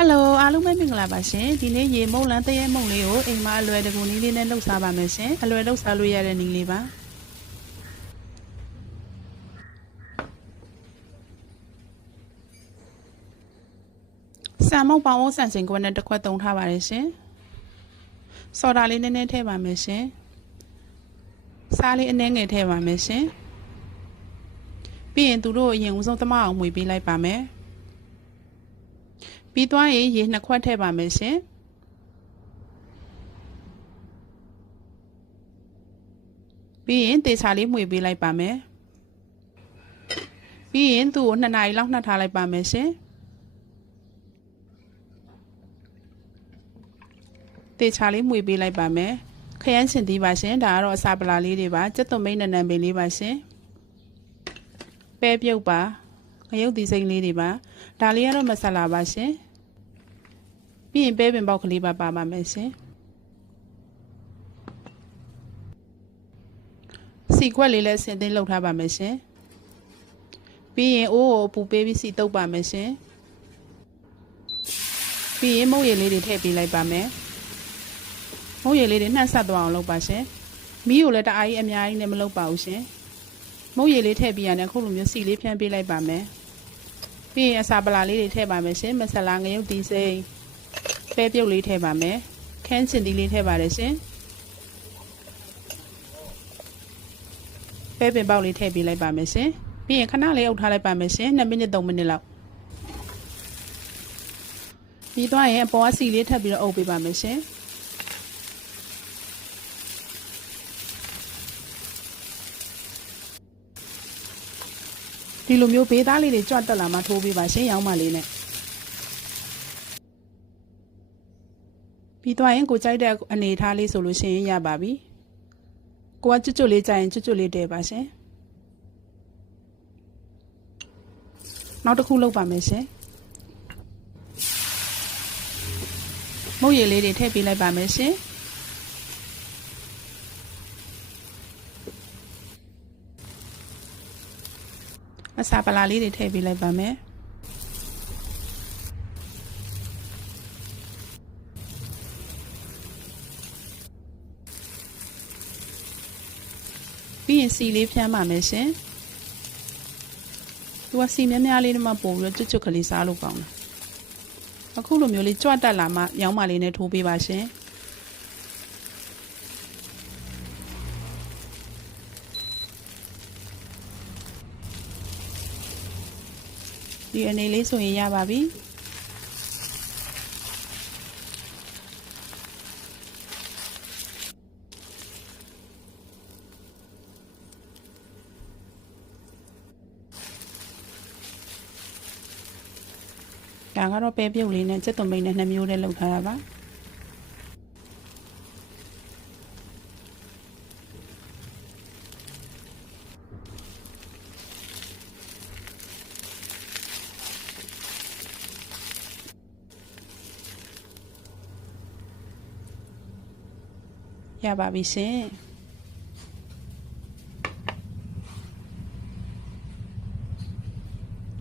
Hello အားလုံးပဲမင်္ဂလာပါရှင်ဒီနေ့ရေမုံလန်းတရဲမုံလေးကိုအိမ်မှာအလွယ်တကူနည်းလေးနဲ့လှုပ်ရှားပါမယ်ရှင်အလွယ်လှုပ်ရှားလို့ရတဲ့နည်းလေးပါဆန်မုံပေါင်းဆန်စင်ကွက်နဲ့တစ်ခွက်သုံးထားပါတယ်ရှင်ဆော်ဒါလေးနည်းနည်းထည့်ပါမယ်ရှင်စားလေးအနည်းငယ်ထည့်ပါမယ်ရှင်ပြီးရင်သူတို့အရင်ဦးဆုံးသမအောင်မှွေပေးလိုက်ပါမယ်ပြီးသွားရင်ရေနှစ်ခွက်ထည့်ပါမယ်ရှင်ပြီးရင်တေချာလေးမှွေပေးလိုက်ပါမယ်ပြီးရင်သူ့ကို2 နာရီလောက်နှက်ထားလိုက်ပါမယ်ရှင်တေချာလေးမှွေပေးလိုက်ပါမယ်ခရမ်းချင်သေးပါရှင်ဒါကတော့အစာပလာလေးတွေပါကြက်သွန်မိတ်နံပင်လေးပါရှင်ပဲပြုတ်ပါငရုတ်သီးစိမ့်လေးတွေပါဒါလေးကတော့မဆလာပါရှင်ပြီးရင်ပဲပင်ပေါက်ကလေးပါပါမယ်ရှင်စီခွက်လေးလည်းဆင်သင်းလုပ်ထားပါမယ်ရှင်ပြီးရင်အိုးကိုပူပေးပြီးစီတုပ်ပါမယ်ရှင်ပြီးရင်မုတ်ရည်လေးတွေထည့်ပေးလိုက်ပါမယ်မုတ်ရည်လေးတွေနှံ့ဆက်သွားအောင်လုပ်ပါရှင်မီးကိုလည်းတအားကြီးအများကြီးနဲ့မလုပ်ပါဘူးရှင်မုတ်ရည်လေးထည့်ပြီးရတဲ့ခုလိုမျိုးစီလေးဖြန်းပေးလိုက်ပါမယ်ပြီးရင်အစာပလာလေးတွေထည့်ပါမယ်ရှင်မဆလာငရုတ်သီးစိမ့်ပဲပြုတ်လေးထည့်ပါမယ်ခန်းချင်သီးလေးထည့်ပါတယ်ရှင်ပဲပင်ပေါက်လေးထည့်ပေးလိုက်ပါမယ်ရှင်ပြီးရင်ခဏလေးအုပ်ထားလိုက်ပါမယ်ရှင်2 မိနစ် 3 မိနစ်လောက်ပြီးသွားရင်အပေါ်ကစီလေးထပ်ပြီးတော့အုပ်ပေးပါမယ်ရှင်ဒီလိုမျိုးဘေးသားလေးတွေကြွတက်လာမှထိုးပေးပါရှင်ရောင်းမလေးနဲ့ပြီးသွားရင်ကိုကြိုက်တဲ့အနေထားလေးဆိုလို့ရှိရင်ရပါပြီကိုကကျွတ်လေးကြိုက်ရင်ကျွတ်လေးတည်ပါရှင်နောက်တစ်ခုလုပ်ပါမယ်ရှင်မုတ်ရည်လေးတွေထည့်ပေးလိုက်ပါမယ်ရှင်အစာပလာလေးတွေထည့်ပေးလိုက်ပါမယ်ပြီးရင်စီလေးဖြန်းပါမယ်ရှင်သူကစီများများလေးနဲ့မှပို့ပြီးတော့ကျွတ်ကလေးစားလို့ကောင်းတယ်အခုလိုမျိုးလေးကြွတက်လာမှရောင်းမလေးနဲ့ထိုးပေးပါရှင်ဒီအနေလေးဆိုရင်ရပါပြီဒါကတော့ပဲပြုတ်လေးနဲ့စက်သွန်မိတ်နဲ့2 မျိုးနဲ့လုပ်ထားတာပါရပါပြီရှင်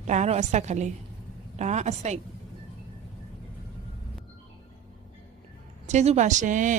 ဒါကတော့အဆက်ကလေးဒါအစိတ်ကျေးဇူးပါရှင်